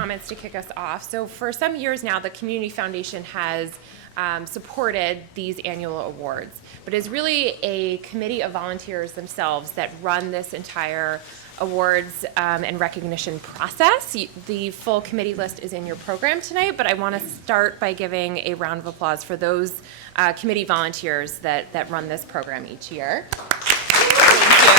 comments to kick us off. So for some years now, the Community Foundation has supported these annual awards, but it's really a committee of volunteers themselves that run this entire awards and recognition process. The full committee list is in your program tonight, but I want to start by giving a round of applause for those committee volunteers that run this program each year. Thank you.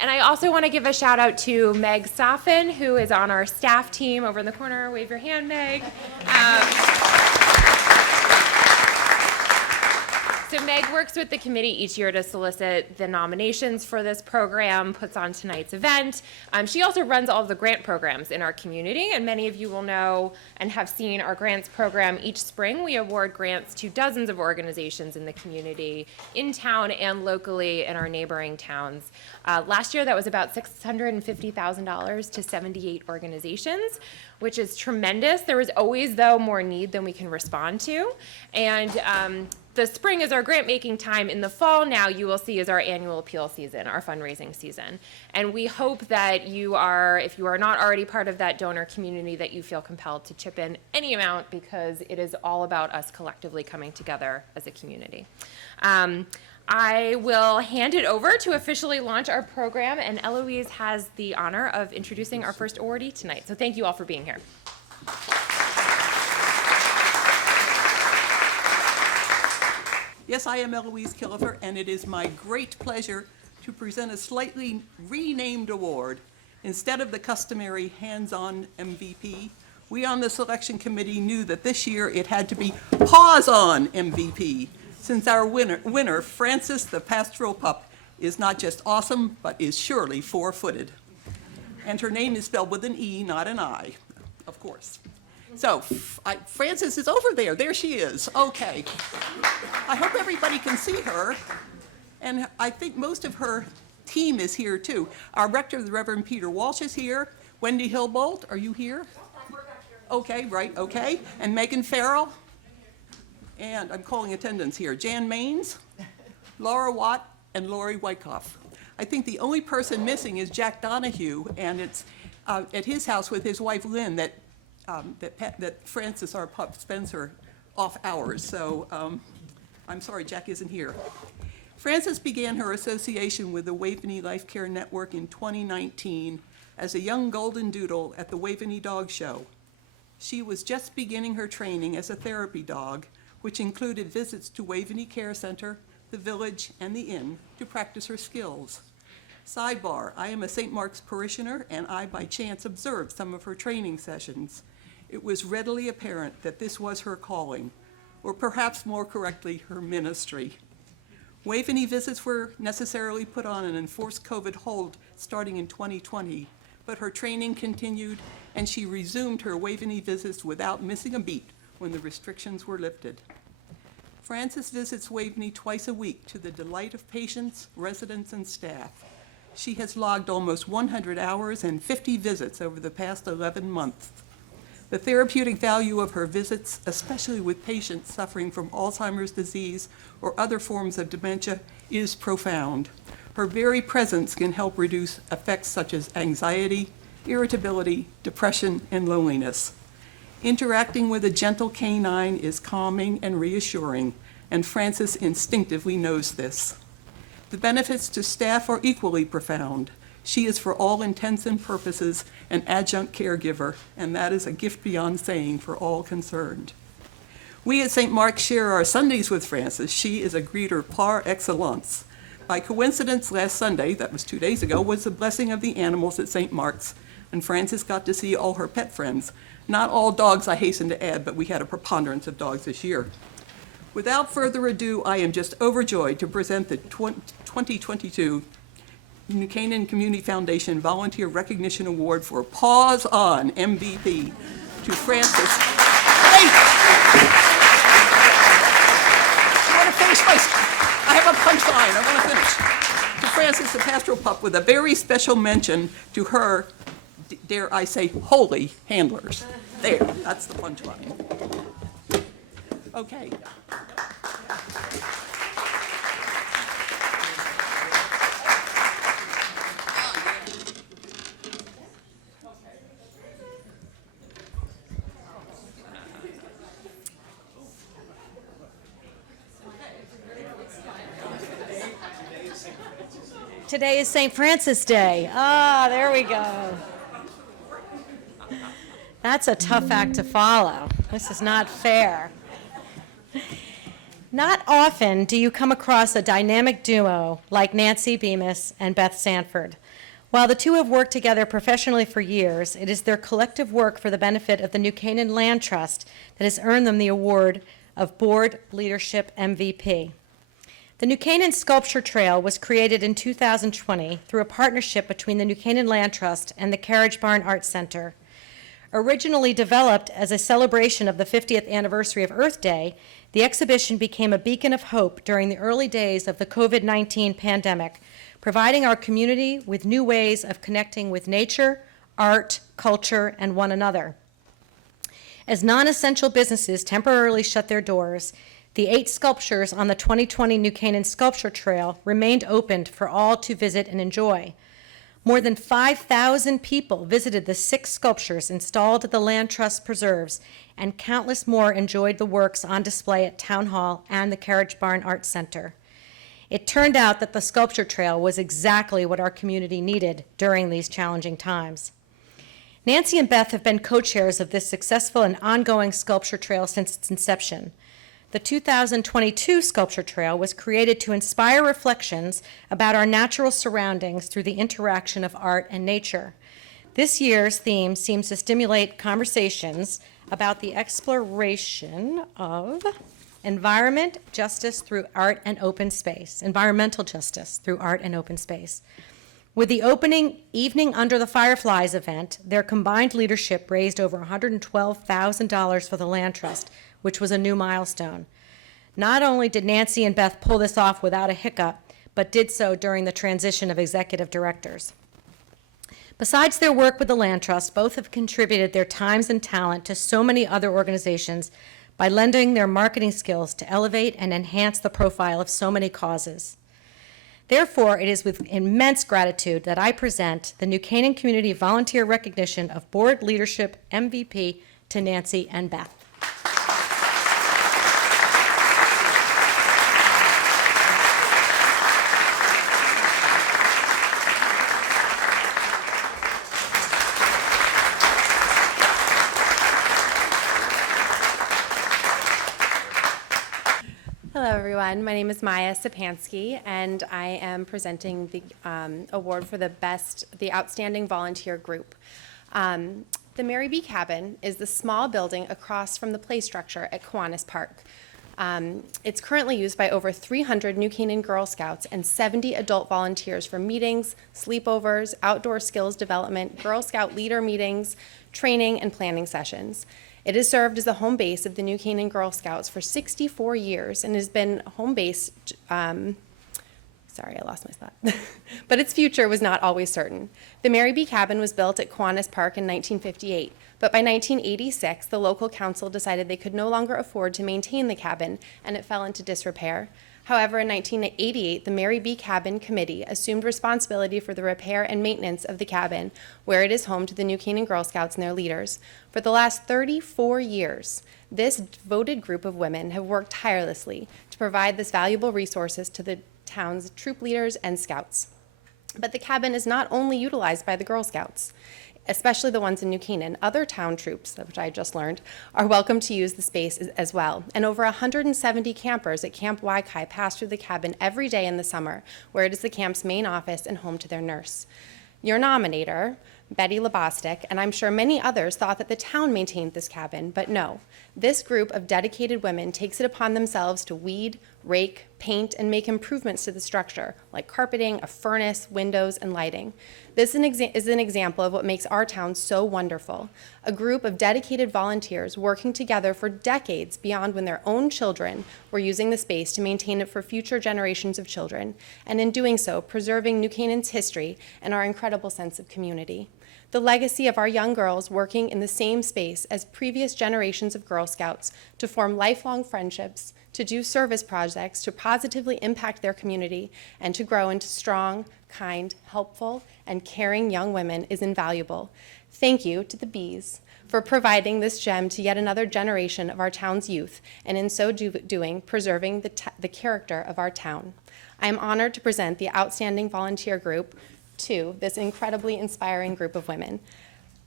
And I also want to give a shout out to Meg Soffin, who is on our staff team over in the corner. Wave your hand, Meg. So Meg works with the committee each year to solicit the nominations for this program, puts on tonight's event. She also runs all of the grant programs in our community, and many of you will know and have seen our grants program. Each spring, we award grants to dozens of organizations in the community, in town and locally in our neighboring towns. Last year, that was about $650,000 to 78 organizations, which is tremendous. There is always, though, more need than we can respond to. And the spring is our grant making time. In the fall now, you will see, is our annual appeal season, our fundraising season. And we hope that you are, if you are not already part of that donor community, that you feel compelled to chip in any amount, because it is all about us collectively coming together as a community. I will hand it over to officially launch our program, and Eloise has the honor of introducing our first awardee tonight. So thank you all for being here. Yes, I am Eloise Killefer, and it is my great pleasure to present a slightly renamed award. Instead of the customary hands-on MVP, we on the selection committee knew that this year it had to be pause-on MVP, since our winner, Francis the Pastoral Pup, is not just awesome, but is surely four-footed. And her name is spelled with an E, not an I, of course. So, Frances is over there. There she is. Okay. I hope everybody can see her. And I think most of her team is here, too. Our rector, the Reverend Peter Walsh, is here. Wendy Hillbolt, are you here? Okay, right, okay. And Megan Farrell. And I'm calling attendance here. Jan Maines, Laura Watt, and Lori Wyckoff. I think the only person missing is Jack Donahue, and it's at his house with his wife Lynn that Francis, our pup, spends her off hours. So I'm sorry Jack isn't here. Frances began her association with the Waveney Life Care Network in 2019 as a young golden doodle at the Waveney Dog Show. She was just beginning her training as a therapy dog, which included visits to Waveney Care Center, the Village, and the Inn to practice her skills. Sidebar, I am a St. Mark's parishioner, and I by chance observed some of her training sessions. It was readily apparent that this was her calling, or perhaps more correctly, her ministry. Waveney visits were necessarily put on an enforced COVID hold starting in 2020, but her training continued, and she resumed her Waveney visits without missing a beat when the restrictions were lifted. Frances visits Waveney twice a week to the delight of patients, residents, and staff. She has logged almost 100 hours and 50 visits over the past 11 months. The therapeutic value of her visits, especially with patients suffering from Alzheimer's disease or other forms of dementia, is profound. Her very presence can help reduce effects such as anxiety, irritability, depression, and loneliness. Interacting with a gentle canine is calming and reassuring, and Frances instinctively knows this. The benefits to staff are equally profound. She is, for all intents and purposes, an adjunct caregiver, and that is a gift beyond saying for all concerned. We at St. Mark's share our Sundays with Frances. She is a greeter par excellence. By coincidence, last Sunday, that was 2 days ago, was the blessing of the animals at St. Mark's, and Frances got to see all her pet friends. Not all dogs, I hasten to add, but we had a preponderance of dogs this year. Without further ado, I am just overjoyed to present the 2022 New Canaan Community Foundation Volunteer Recognition Award for Pause On MVP to Frances. Hey! I want to finish I have a punchline. I want to finish. To Frances the Pastoral Pup, with a very special mention to her, dare I say, holy handlers. There, that's the punchline. Okay. Today is St. Francis Day. Ah, there we go. That's a tough act to follow. This is not fair. Not often do you come across a dynamic duo like Nancy Bemis and Beth Sanford. While the two have worked together professionally for years, it is their collective work for the benefit of the New Canaan Land Trust that has earned them the award of Board Leadership MVP. The New Canaan Sculpture Trail was created in 2020 through a partnership between the New Canaan Land Trust and the Carriage Barn Arts Center. Originally developed as a celebration of the 50th anniversary of Earth Day, the exhibition became a beacon of hope during the early days of the COVID-19 pandemic, providing our community with new ways of connecting with nature, art, culture, and one another. As non-essential businesses temporarily shut their doors, the 8 sculptures on the 2020 New Canaan Sculpture Trail remained open for all to visit and enjoy. More than 5,000 people visited the 6 sculptures installed at the Land Trust preserves, and countless more enjoyed the works on display at Town Hall and the Carriage Barn Arts Center. It turned out that the Sculpture Trail was exactly what our community needed during these challenging times. Nancy and Beth have been co-chairs of this successful and ongoing Sculpture Trail since its inception. The 2022 Sculpture Trail was created to inspire reflections about our natural surroundings through the interaction of art and nature. This year's theme seems to stimulate conversations about the exploration of environmental justice through art and open space. With the opening Evening Under the Fireflies event, their combined leadership raised over $112,000 for the Land Trust, which was a new milestone. Not only did Nancy and Beth pull this off without a hiccup, but did so during the transition of executive directors. Besides their work with the Land Trust, both have contributed their times and talent to so many other organizations by lending their marketing skills to elevate and enhance the profile of so many causes. Therefore, it is with immense gratitude that I present the New Canaan Community Volunteer Recognition of Board Leadership MVP to Nancy and Beth. Hello, everyone. My name is Maya Sapansky, and I am presenting the award for the Outstanding Volunteer Group. The Mary B. Cabin is the small building across from the play structure at Kiwanis Park. It's currently used by over 300 New Canaan Girl Scouts and 70 adult volunteers for meetings, sleepovers, outdoor skills development, Girl Scout leader meetings, training, and planning sessions. It has served as the home base of the New Canaan Girl Scouts for 64 years and has been home base, sorry, I lost my spot, but its future was not always certain. The Mary B. Cabin was built at Kiwanis Park in 1958, but by 1986, the local council decided they could no longer afford to maintain the cabin, and it fell into disrepair. However, in 1988, the Mary B. Cabin Committee assumed responsibility for the repair and maintenance of the cabin, where it is home to the New Canaan Girl Scouts and their leaders. For the last 34 years, this devoted group of women have worked tirelessly to provide this valuable resources to the town's troop leaders and scouts. But the cabin is not only utilized by the Girl Scouts, especially the ones in New Canaan. Other town troops, which I just learned, are welcome to use the space as well. And over 170 campers at Camp Waikai pass through the cabin every day in the summer, where it is the camp's main office and home to their nurse. Your nominator, Betty Labostic, and I'm sure many others thought that the town maintained this cabin, but no. This group of dedicated women takes it upon themselves to weed, rake, paint, and make improvements to the structure, like carpeting, a furnace, windows, and lighting. This is an example of what makes our town so wonderful. A group of dedicated volunteers working together for decades beyond when their own children were using the space to maintain it for future generations of children, and in doing so, preserving New Canaan's history and our incredible sense of community. The legacy of our young girls working in the same space as previous generations of Girl Scouts to form lifelong friendships, to do service projects, to positively impact their community, and to grow into strong, kind, helpful, and caring young women is invaluable. Thank you to the Bees for providing this gem to yet another generation of our town's youth, and in so doing, preserving the character of our town. I am honored to present the Outstanding Volunteer Group to this incredibly inspiring group of women.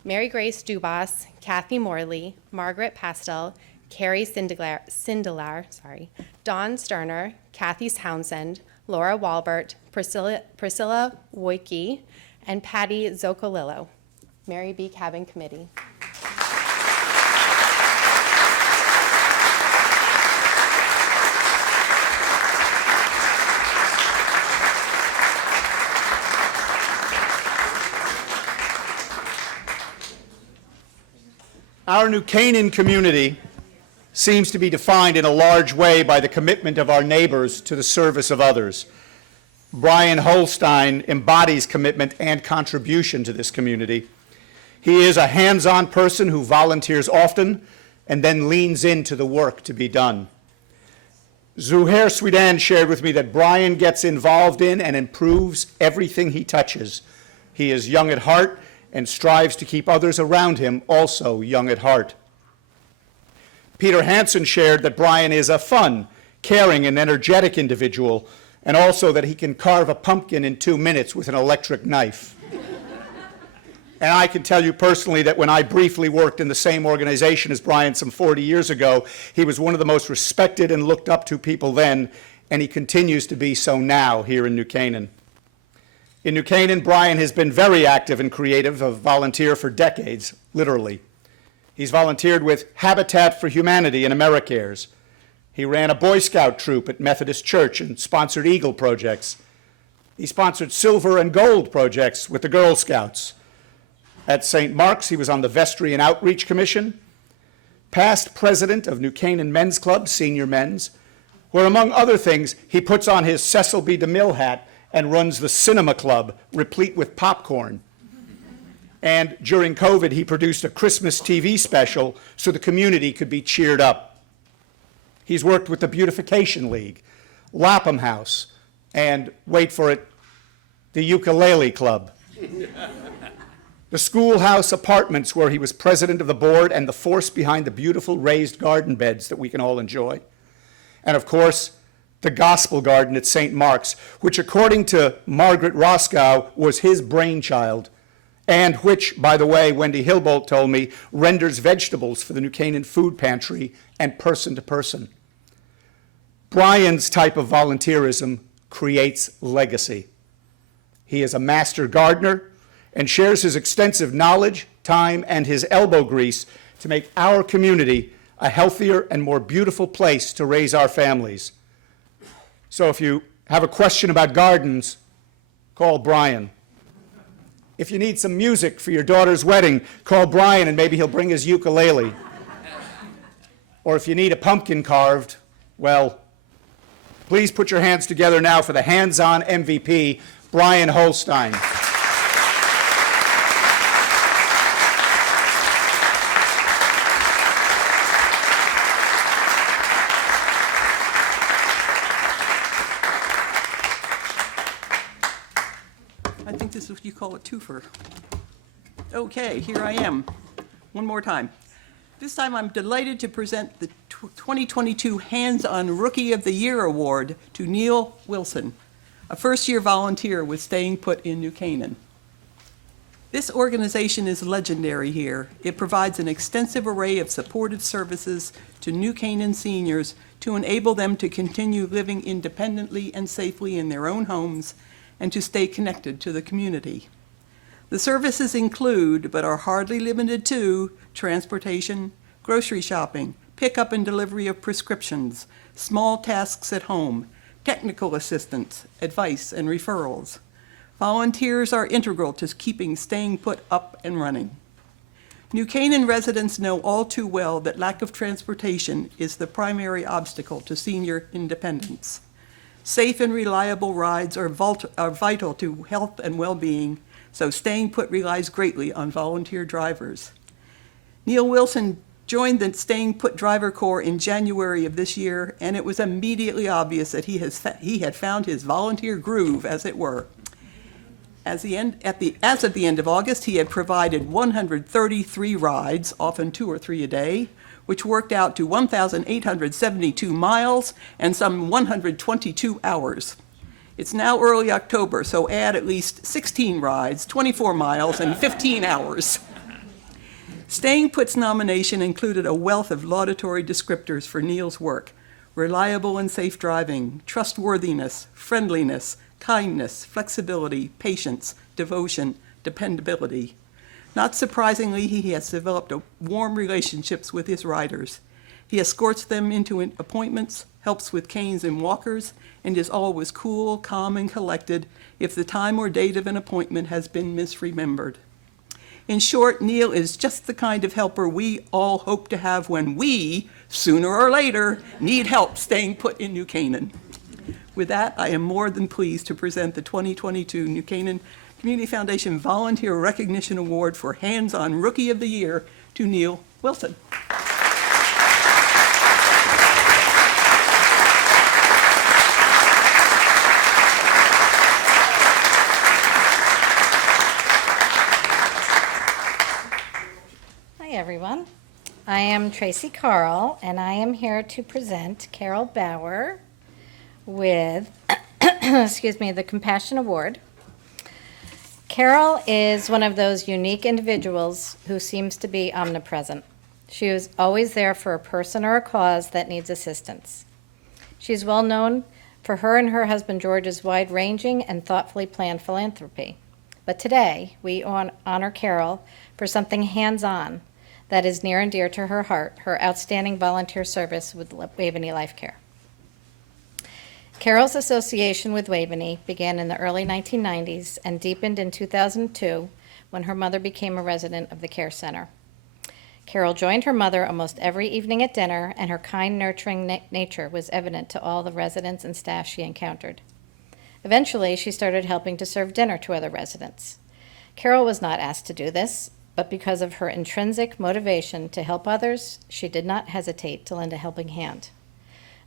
Mary Grace Dubas, Kathy Morley, Margaret Pastel, Carrie Sindelar, Dawn Sterner, Kathy Townsend, Laura Walbert, Priscilla Woike, and Patty Zoccolillo. Mary B. Cabin Committee. Our New Canaan community seems to be defined in a large way by the commitment of our neighbors to the service of others. Brian Holstein embodies commitment and contribution to this community. He is a hands-on person who volunteers often and then leans into the work to be done. Zuhair Swedan shared with me that Brian gets involved in and improves everything he touches. He is young at heart and strives to keep others around him also young at heart. Peter Hansen shared that Brian is a fun, caring, and energetic individual, and also that he can carve a pumpkin in 2 minutes with an electric knife. And I can tell you personally that when I briefly worked in the same organization as Brian some 40 years ago, he was one of the most respected and looked up to people then, and he continues to be so now here in New Canaan. In New Canaan, Brian has been very active and creative, a volunteer for decades, literally. He's volunteered with Habitat for Humanity and AmeriCares. He ran a Boy Scout troop at Methodist Church and sponsored Eagle projects. He sponsored Silver and Gold projects with the Girl Scouts. At St. Mark's, he was on the Vestry and Outreach Commission, past president of New Canaan Men's Club, Senior Men's, where, among other things, he puts on his Cecil B. DeMille hat and runs the Cinema Club, replete with popcorn. And during COVID, he produced a Christmas TV special so the community could be cheered up. He's worked with the Beautification League, Lapham House, and, wait for it, the Ukulele Club. The Schoolhouse Apartments, where he was president of the board and the force behind the beautiful raised garden beds that we can all enjoy. And of course, the Gospel Garden at St. Mark's, which according to Margaret Roscoe was his brainchild, and which, by the way, Wendy Hillbolt told me, renders vegetables for the New Canaan Food Pantry and person to person. Brian's type of volunteerism creates legacy. He is a master gardener and shares his extensive knowledge, time, and his elbow grease to make our community a healthier and more beautiful place to raise our families. So if you have a question about gardens, call Brian. If you need some music for your daughter's wedding, call Brian and maybe he'll bring his ukulele. Or if you need a pumpkin carved, well, please put your hands together now for the hands-on MVP, Brian Holstein. I think this is what you call a twofer. Okay, here I am, one more time. This time I'm delighted to present the 2022 Hands-On Rookie of the Year Award to Neil Wilson, a first-year volunteer with Staying Put in New Canaan. This organization is legendary here. It provides an extensive array of supportive services to New Canaan seniors to enable them to continue living independently and safely in their own homes and to stay connected to the community. The services include, but are hardly limited to, transportation, grocery shopping, pickup and delivery of prescriptions, small tasks at home, technical assistance, advice, and referrals. Volunteers are integral to keeping Staying Put up and running. New Canaan residents know all too well that lack of transportation is the primary obstacle to senior independence. Safe and reliable rides are vital to health and well-being, so Staying Put relies greatly on volunteer drivers. Neil Wilson joined the Staying Put Driver Corps in January of this year, and it was immediately obvious that he had found his volunteer groove, as it were. As of the end of August, he had provided 133 rides, often 2 or 3 a day, which worked out to 1,872 miles and some 122 hours. It's now early October, so add at least 16 rides, 24 miles, and 15 hours. Staying Put's nomination included a wealth of laudatory descriptors for Neil's work: reliable and safe driving, trustworthiness, friendliness, kindness, flexibility, patience, devotion, dependability. Not surprisingly, he has developed warm relationships with his riders. He escorts them into appointments, helps with canes and walkers, and is always cool, calm, and collected if the time or date of an appointment has been misremembered. In short, Neil is just the kind of helper we all hope to have when we, sooner or later, need help staying put in New Canaan. With that, I am more than pleased to present the 2022 New Canaan Community Foundation Volunteer Recognition Award for Hands-On Rookie of the Year to Neil Wilson. Hi, everyone. I am Tracy Carl, and I am here to present Carol Bauer with, the Compassion Award. Carol is one of those unique individuals who seems to be omnipresent. She is always there for a person or a cause that needs assistance. She is well known for her and her husband George's wide-ranging and thoughtfully planned philanthropy. But today, we honor Carol for something hands-on that is near and dear to her heart, her outstanding volunteer service with Waveney Life Care. Carol's association with Waveney began in the early 1990s and deepened in 2002 when her mother became a resident of the care center. Carol joined her mother almost every evening at dinner, and her kind, nurturing nature was evident to all the residents and staff she encountered. Eventually, she started helping to serve dinner to other residents. Carol was not asked to do this, but because of her intrinsic motivation to help others, she did not hesitate to lend a helping hand.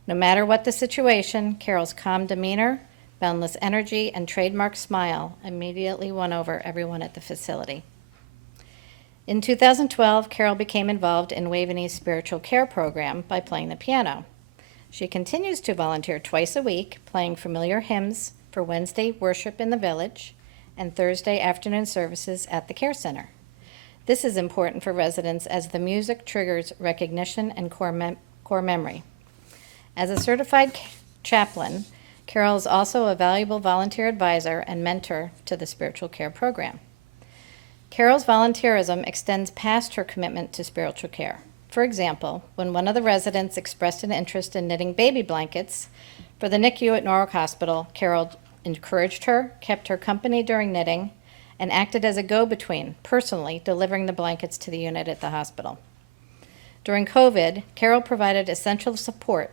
No matter what the situation, Carol's calm demeanor, boundless energy, and trademark smile immediately won over everyone at the facility. In 2012, Carol became involved in Waveney's spiritual care program by playing the piano. She continues to volunteer twice a week, playing familiar hymns for Wednesday worship in the village and Thursday afternoon services at the care center. This is important for residents as the music triggers recognition and core memory. As a certified chaplain, Carol is also a valuable volunteer advisor and mentor to the spiritual care program. Carol's volunteerism extends past her commitment to spiritual care. For example, when one of the residents expressed an interest in knitting baby blankets for the NICU at Norwalk Hospital, Carol encouraged her, kept her company during knitting, and acted as a go-between, personally delivering the blankets to the unit at the hospital. During COVID, Carol provided essential support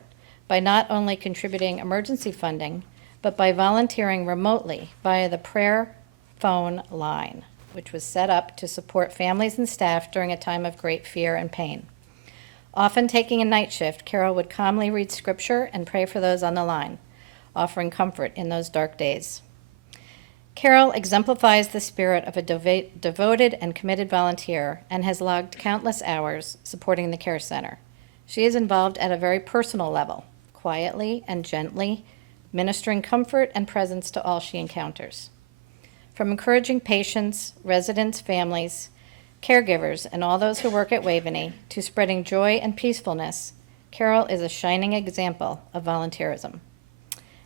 by not only contributing emergency funding, but by volunteering remotely via the prayer phone line, which was set up to support families and staff during a time of great fear and pain. Often taking a night shift, Carol would calmly read scripture and pray for those on the line, offering comfort in those dark days. Carol exemplifies the spirit of a devoted and committed volunteer and has logged countless hours supporting the care center. She is involved at a very personal level, quietly and gently, ministering comfort and presence to all she encounters. From encouraging patients, residents, families, caregivers, and all those who work at Waveney to spreading joy and peacefulness, Carol is a shining example of volunteerism.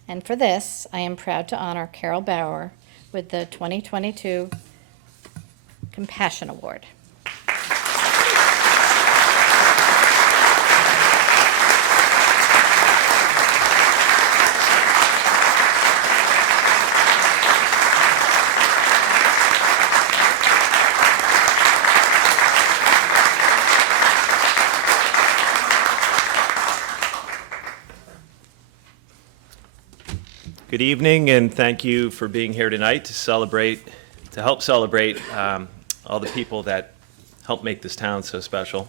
And for this, I am proud to honor Carol Bauer with the 2022 Compassion Award. Good evening, and thank you for being here tonight to help celebrate all the people that help make this town so special.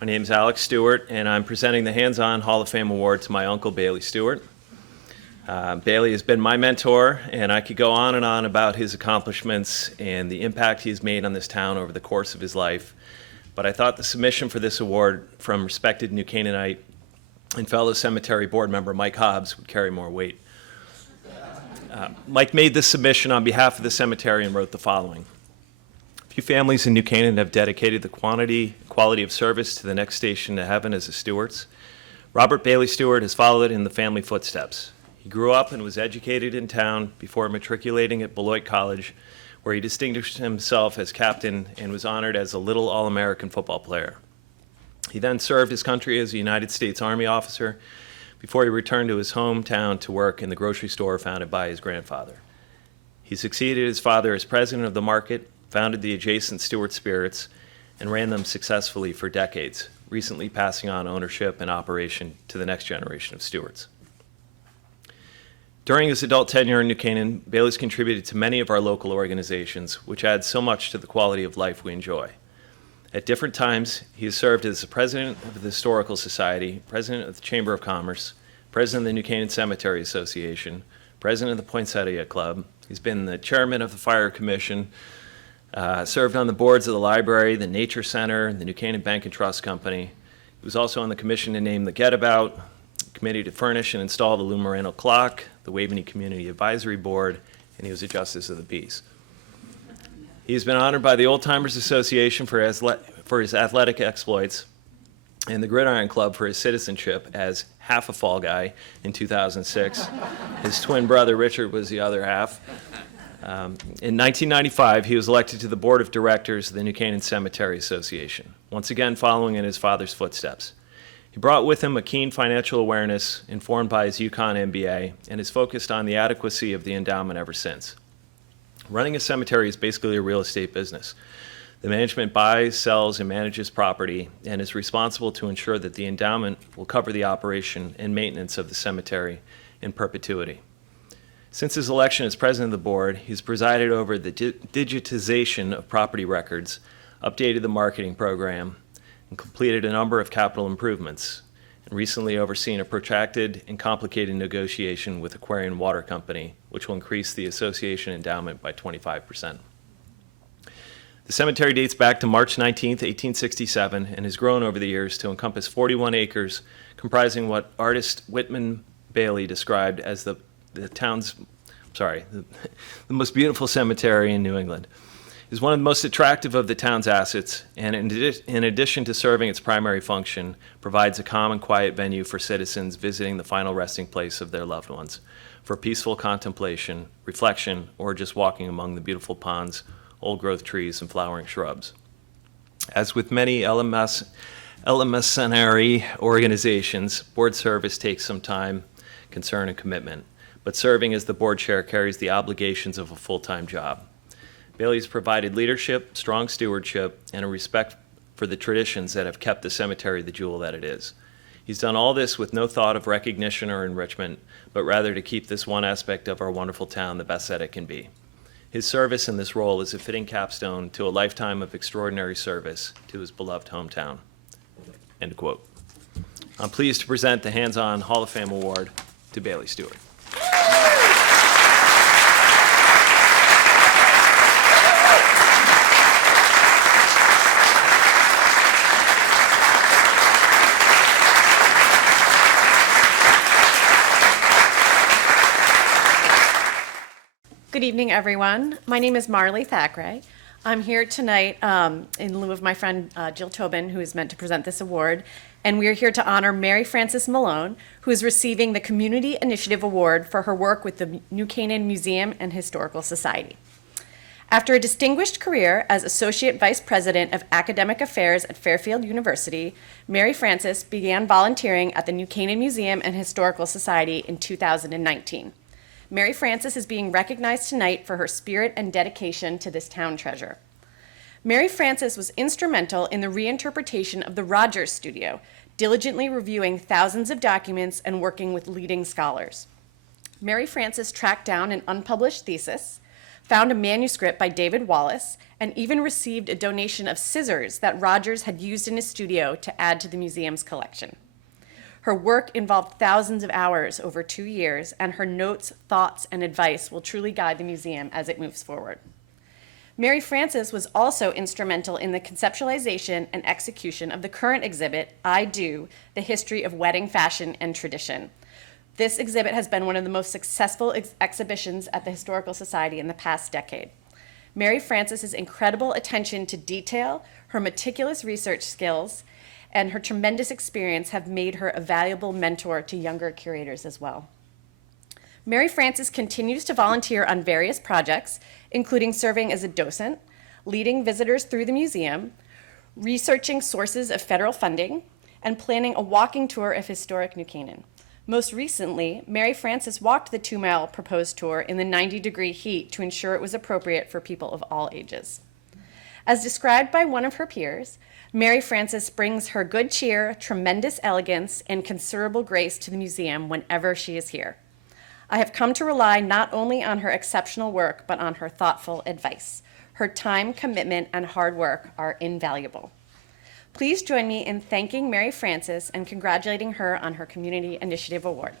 My name is Alex Stewart, and I'm presenting the Hands-On Hall of Fame Award to my uncle, Bailey Stewart. Bailey has been my mentor, and I could go on and on about his accomplishments and the impact he's made on this town over the course of his life. But I thought the submission for this award from respected New Canaanite and fellow cemetery board member Mike Hobbs would carry more weight. Mike made this submission on behalf of the cemetery and wrote the following. Few families in New Canaan have dedicated the quality of service to the next station to heaven as the Stewarts. Robert Bailey Stewart has followed in the family footsteps. He grew up and was educated in town before matriculating at Beloit College, where he distinguished himself as captain and was honored as a Little All-American football player. He then served his country as a United States Army officer before he returned to his hometown to work in the grocery store founded by his grandfather. He succeeded his father as president of the market, founded the adjacent Stewart Spirits, and ran them successfully for decades, recently passing on ownership and operation to the next generation of Stewarts. During his adult tenure in New Canaan, Bailey's contributed to many of our local organizations, which adds so much to the quality of life we enjoy. At different times, he has served as the president of the Historical Society, president of the Chamber of Commerce, president of the New Canaan Cemetery Association, president of the Poinsettia Club. He's been the chairman of the Fire Commission, served on the boards of the library, the Nature Center, the New Canaan Bank and Trust Company. He was also on the commission to name the Getabout, committee to furnish and install the Lou Moreno clock, the Waveney Community Advisory Board, and he was a justice of the peace. He has been honored by the Old Timers Association for his athletic exploits and the Gridiron Club for his citizenship as half a fall guy in 2006. His twin brother Richard was the other half. In 1995, he was elected to the board of directors of the New Canaan Cemetery Association, once again following in his father's footsteps. He brought with him a keen financial awareness informed by his UConn MBA and has focused on the adequacy of the endowment ever since. Running a cemetery is basically a real estate business. The management buys, sells, and manages property and is responsible to ensure that the endowment will cover the operation and maintenance of the cemetery in perpetuity. Since his election as president of the board, he's presided over the digitization of property records, updated the marketing program, and completed a number of capital improvements, and recently overseen a protracted and complicated negotiation with Aquarian Water Company, which will increase the association endowment by 25%. The cemetery dates back to March 19, 1867, and has grown over the years to encompass 41 acres, comprising what artist Whitman Bailey described as the most beautiful cemetery in New England. Is one of the most attractive of the town's assets, and in addition to serving its primary function, provides a calm and quiet venue for citizens visiting the final resting place of their loved ones, for peaceful contemplation, reflection, or just walking among the beautiful ponds, old-growth trees, and flowering shrubs. As with many LMSNary organizations, board service takes some time, concern, and commitment, but serving as the board chair carries the obligations of a full-time job. Bailey's provided leadership, strong stewardship, and a respect for the traditions that have kept the cemetery the jewel that it is. He's done all this with no thought of recognition or enrichment, but rather to keep this one aspect of our wonderful town the best that it can be. His service in this role is a fitting capstone to a lifetime of extraordinary service to his beloved hometown. End quote. I'm pleased to present the Hands-On Hall of Fame Award to Bailey Stewart. Good evening, everyone. My name is Marley Thackeray. I'm here tonight in lieu of my friend Jill Tobin, who is meant to present this award, and we are here to honor Mary Frances Malone, who is receiving the Community Initiative Award for her work with the New Canaan Museum and Historical Society. After a distinguished career as Associate Vice President of Academic Affairs at Fairfield University, Mary Frances began volunteering at the New Canaan Museum and Historical Society in 2019. Mary Frances is being recognized tonight for her spirit and dedication to this town treasure. Mary Frances was instrumental in the reinterpretation of the Rogers Studio, diligently reviewing thousands of documents and working with leading scholars. Mary Frances tracked down an unpublished thesis, found a manuscript by David Wallace, and even received a donation of scissors that Rogers had used in his studio to add to the museum's collection. Her work involved thousands of hours over 2 years, and her notes, thoughts, and advice will truly guide the museum as it moves forward. Mary Frances was also instrumental in the conceptualization and execution of the current exhibit, I Do, The History of Wedding Fashion and Tradition, This exhibit has been one of the most successful exhibitions at the Historical Society in the past decade. Mary Frances' incredible attention to detail, her meticulous research skills, and her tremendous experience have made her a valuable mentor to younger curators as well. Mary Frances continues to volunteer on various projects, including serving as a docent, leading visitors through the museum, researching sources of federal funding, and planning a walking tour of historic New Canaan. Most recently, Mary Frances walked the 2-mile proposed tour in the 90-degree heat to ensure it was appropriate for people of all ages. As described by one of her peers, Mary Frances brings her good cheer, tremendous elegance, and considerable grace to the museum whenever she is here. I have come to rely not only on her exceptional work, but on her thoughtful advice. Her time, commitment, and hard work are invaluable. Please join me in thanking Mary Frances and congratulating her on her Community Initiative Award.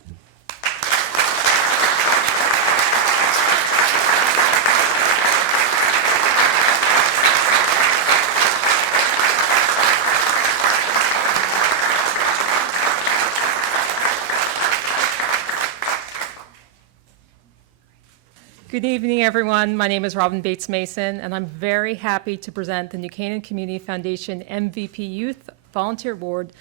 Good evening, everyone. My name is Robin Bates Mason, and I'm very happy to present the New Canaan Community Foundation MVP Youth Volunteer Award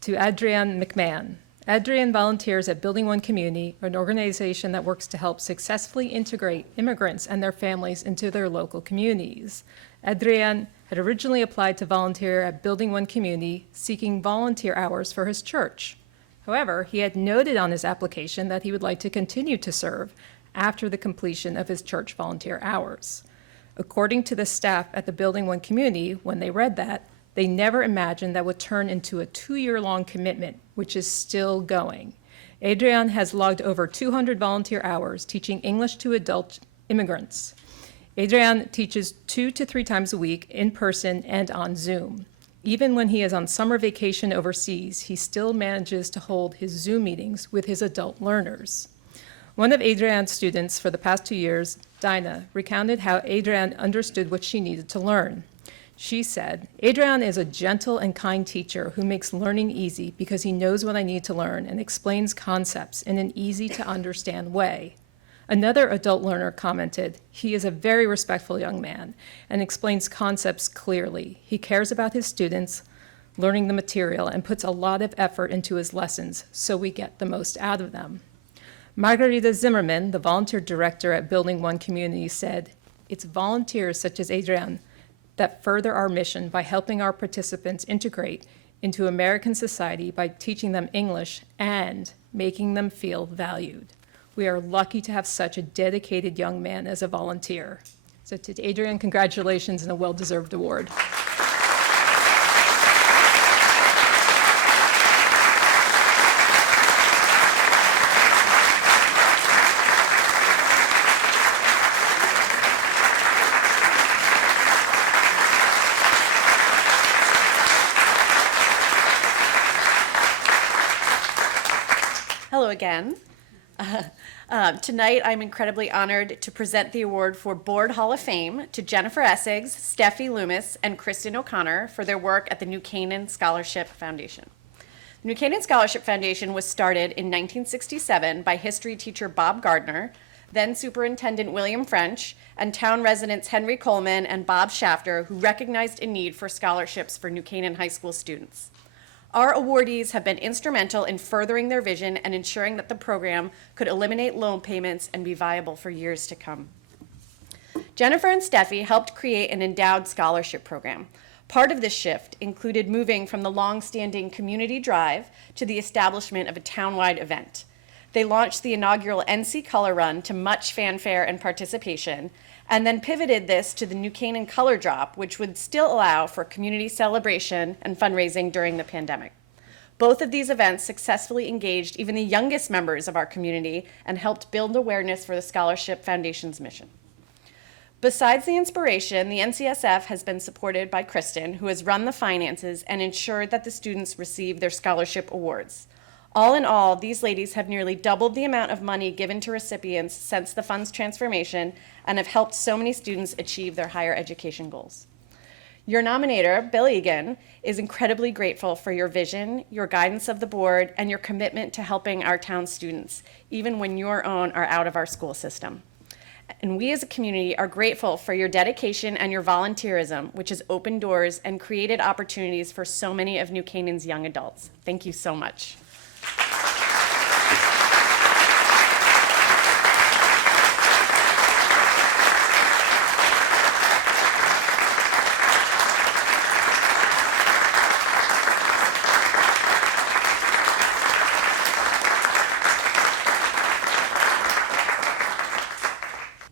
to Adrienne McMahon. Adrienne volunteers at Building One Community, an organization that works to help successfully integrate immigrants and their families into their local communities. Adrienne had originally applied to volunteer at Building One Community, seeking volunteer hours for his church. However, he had noted on his application that he would like to continue to serve after the completion of his church volunteer hours. According to the staff at the Building One Community, when they read that, they never imagined that would turn into a 2-year-long commitment, which is still going. Adrienne has logged over 200 volunteer hours teaching English to adult immigrants. Adrienne teaches 2 to 3 times a week in person and on Zoom. Even when he is on summer vacation overseas, he still manages to hold his Zoom meetings with his adult learners. One of Adrienne's students for the past 2 years, Dinah, recounted how Adrienne understood what she needed to learn. She said, "Adrienne is a gentle and kind teacher who makes learning easy because he knows what I need to learn and explains concepts in an easy-to-understand way." Another adult learner commented, "He is a very respectful young man and explains concepts clearly. He cares about his students, learning the material, and puts a lot of effort into his lessons, so we get the most out of them." Margarita Zimmerman, the volunteer director at Building One Community, said, "It's volunteers such as Adrienne that further our mission by helping our participants integrate into American society by teaching them English and making them feel valued. We are lucky to have such a dedicated young man as a volunteer." So to Adrienne, congratulations and a well-deserved award. Hello again. Tonight, I'm incredibly honored to present the award for Board Hall of Fame to Jennifer Essegs, Steffi Loomis, and Kristen O'Connor for their work at the New Canaan Scholarship Foundation. The New Canaan Scholarship Foundation was started in 1967 by history teacher Bob Gardner, then Superintendent William French, and town residents Henry Coleman and Bob Shafter, who recognized a need for scholarships for New Canaan high school students. Our awardees have been instrumental in furthering their vision and ensuring that the program could eliminate loan payments and be viable for years to come. Jennifer and Steffi helped create an endowed scholarship program. Part of this shift included moving from the long-standing community drive to the establishment of a townwide event. They launched the inaugural NC Color Run to much fanfare and participation, and then pivoted this to the New Canaan Color Drop, which would still allow for community celebration and fundraising during the pandemic. Both of these events successfully engaged even the youngest members of our community and helped build awareness for the Scholarship Foundation's mission. Besides the inspiration, the NCCF has been supported by Kristen, who has run the finances and ensured that the students receive their scholarship awards. All in all, these ladies have nearly doubled the amount of money given to recipients since the fund's transformation and have helped so many students achieve their higher education goals. Your nominator, Bill Egan, is incredibly grateful for your vision, your guidance of the board, and your commitment to helping our town students, even when your own are out of our school system. And we as a community are grateful for your dedication and your volunteerism, which has opened doors and created opportunities for so many of New Canaan's young adults. Thank you so much.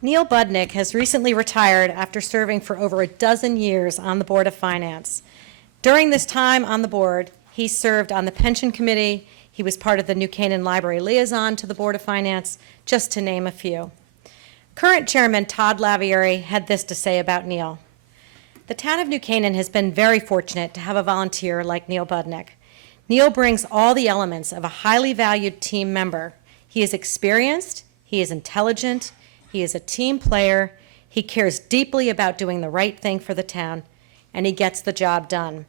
Neil Budnick has recently retired after serving for over a dozen years on the Board of Finance. During this time on the board, he served on the Pension Committee, he was part of the New Canaan Library Liaison to the Board of Finance, just to name a few. Current Chairman Todd Lavieri had this to say about Neil. The town of New Canaan has been very fortunate to have a volunteer like Neil Budnick. Neil brings all the elements of a highly valued team member. He is experienced, he is intelligent, he is a team player, he cares deeply about doing the right thing for the town, and he gets the job done.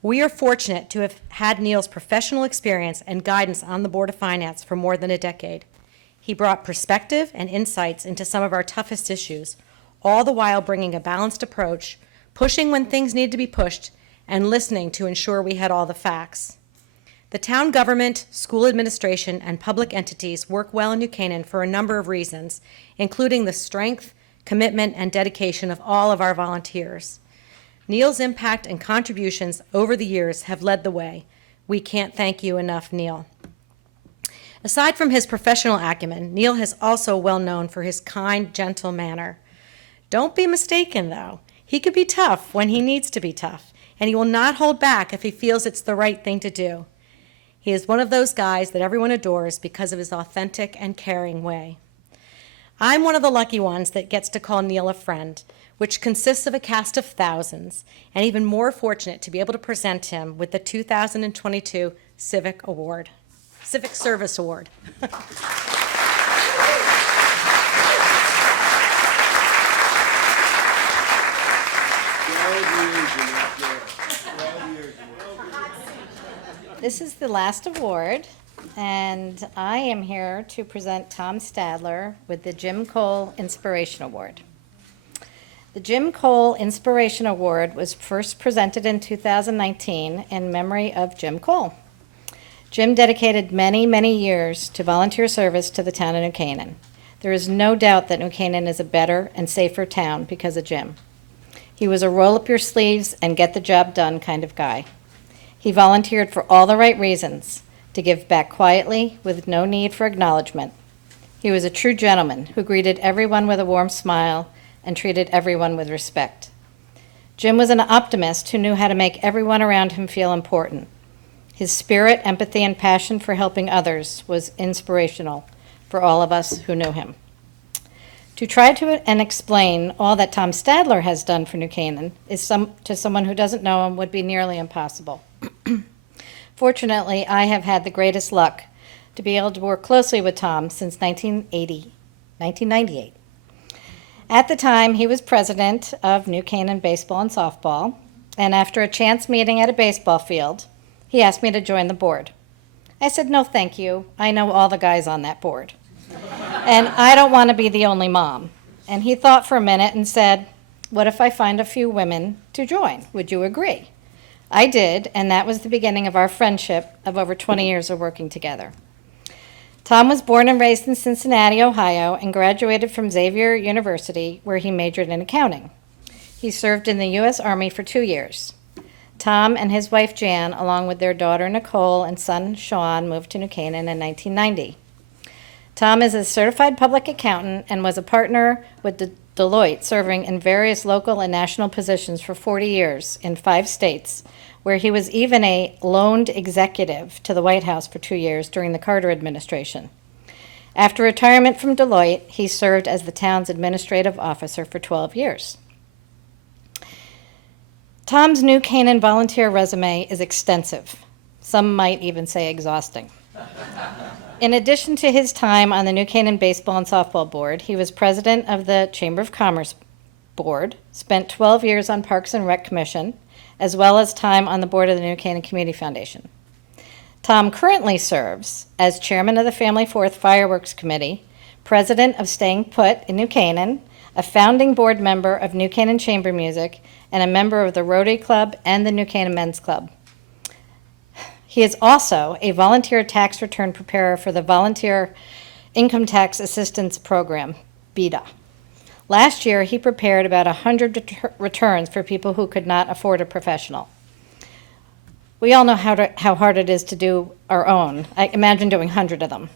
We are fortunate to have had Neil's professional experience and guidance on the Board of Finance for more than a decade. He brought perspective and insights into some of our toughest issues, all the while bringing a balanced approach, pushing when things need to be pushed, and listening to ensure we had all the facts. The town government, school administration, and public entities work well in New Canaan for a number of reasons, including the strength, commitment, and dedication of all of our volunteers. Neil's impact and contributions over the years have led the way. We can't thank you enough, Neil. Aside from his professional acumen, Neil is also well known for his kind, gentle manner. Don't be mistaken, though. He can be tough when he needs to be tough, and he will not hold back if he feels it's the right thing to do. He is one of those guys that everyone adores because of his authentic and caring way. I'm one of the lucky ones that gets to call Neil a friend, which consists of a cast of thousands, and even more fortunate to be able to present him with the 2022 Civic Service Award. This is the last award, and I am here to present Tom Stadler with the Jim Cole Inspiration Award. The Jim Cole Inspiration Award was first presented in 2019 in memory of Jim Cole. Jim dedicated many, many years to volunteer service to the town of New Canaan. There is no doubt that New Canaan is a better and safer town because of Jim. He was a roll-up-your-sleeves and get-the-job-done kind of guy. He volunteered for all the right reasons, to give back quietly with no need for acknowledgement. He was a true gentleman who greeted everyone with a warm smile and treated everyone with respect. Jim was an optimist who knew how to make everyone around him feel important. His spirit, empathy, and passion for helping others was inspirational for all of us who knew him. To try to and explain all that Tom Stadler has done for New Canaan to someone who doesn't know him would be nearly impossible. Fortunately, I have had the greatest luck to be able to work closely with Tom since 1998. At the time, he was president of New Canaan Baseball and Softball, and after a chance meeting at a baseball field, he asked me to join the board. I said, no, thank you. I know all the guys on that board. And I don't want to be the only mom. And he thought for a minute and said, what if I find a few women to join? Would you agree? I did, and that was the beginning of our friendship of over 20 years of working together. Tom was born and raised in Cincinnati, Ohio, and graduated from Xavier University, where he majored in accounting. He served in the U.S. Army for 2 years. Tom and his wife Jan, along with their daughter Nicole and son Sean, moved to New Canaan in 1990. Tom is a certified public accountant and was a partner with Deloitte, serving in various local and national positions for 40 years in 5 states, where he was even a loaned executive to the White House for 2 years during the Carter administration. After retirement from Deloitte, he served as the town's administrative officer for 12 years. Tom's New Canaan volunteer resume is extensive. Some might even say exhausting. In addition to his time on the New Canaan Baseball and Softball Board, he was president of the Chamber of Commerce Board, spent 12 years on Parks and Rec Commission, as well as time on the board of the New Canaan Community Foundation. Tom currently serves as chairman of the Family Fourth Fireworks Committee, president of Staying Put in New Canaan, a founding board member of New Canaan Chamber Music, and a member of the Rotary Club and the New Canaan Men's Club. He is also a volunteer tax return preparer for the Volunteer Income Tax Assistance Program, VITA. Last year, he prepared about 100 returns for people who could not afford a professional. We all know how hard it is to do our own. I imagine doing 100 of them.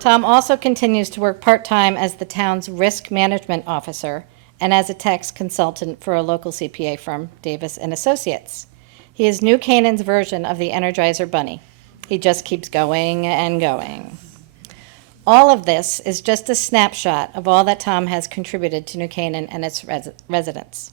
Tom also continues to work part-time as the town's risk management officer and as a tax consultant for a local CPA firm, Davis & Associates. He is New Canaan's version of the Energizer Bunny. He just keeps going and going. All of this is just a snapshot of all that Tom has contributed to New Canaan and its residents.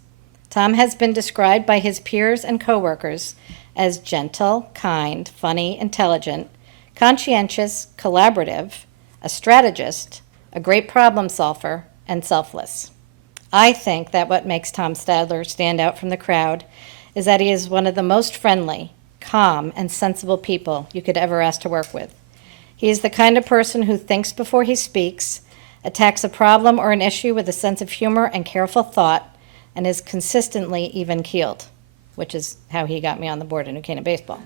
Tom has been described by his peers and coworkers as gentle, kind, funny, intelligent, conscientious, collaborative, a strategist, a great problem solver, and selfless. I think that what makes Tom Stadler stand out from the crowd is that he is one of the most friendly, calm, and sensible people you could ever ask to work with. He is the kind of person who thinks before he speaks, attacks a problem or an issue with a sense of humor and careful thought, and is consistently even-keeled, which is how he got me on the board of New Canaan Baseball.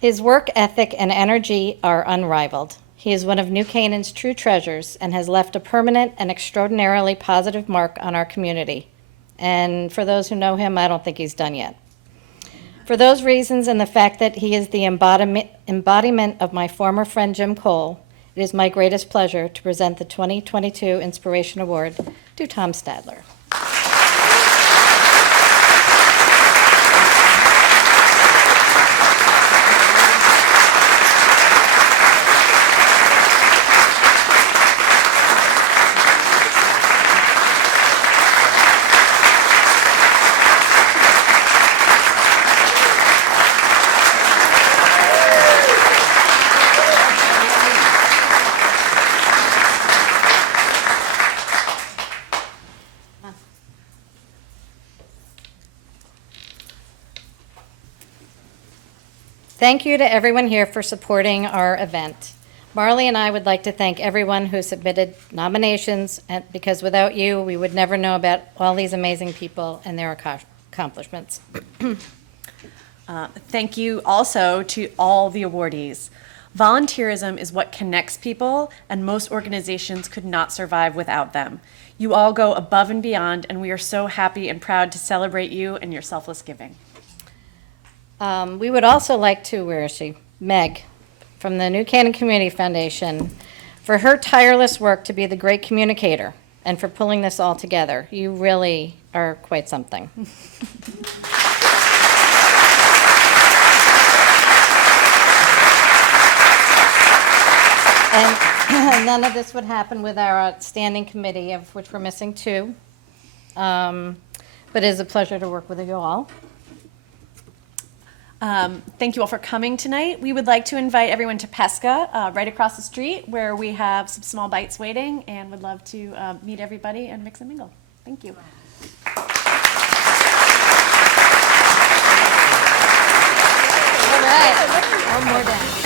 His work ethic and energy are unrivaled. He is one of New Canaan's true treasures and has left a permanent and extraordinarily positive mark on our community. And for those who know him, I don't think he's done yet. For those reasons and the fact that he is the embodiment of my former friend Jim Cole, it is my greatest pleasure to present the 2022 Inspiration Award to Tom Stadler. Thank you to everyone here for supporting our event. Marley and I would like to thank everyone who submitted nominations, because without you, we would never know about all these amazing people and their accomplishments. Thank you also to all the awardees. Volunteerism is what connects people, and most organizations could not survive without them. You all go above and beyond, and we are so happy and proud to celebrate you and your selfless giving. We would also like to, where is she? Meg, from the New Canaan Community Foundation, for her tireless work to be the great communicator and for pulling this all together. You really are quite something. And none of this would happen with our standing committee, of which we're missing two. But it is a pleasure to work with you all. Thank you all for coming tonight. We would like to invite everyone to Pesca, right across the street, where we have some small bites waiting, and would love to meet everybody and mix and mingle. Thank you. All right, one more down.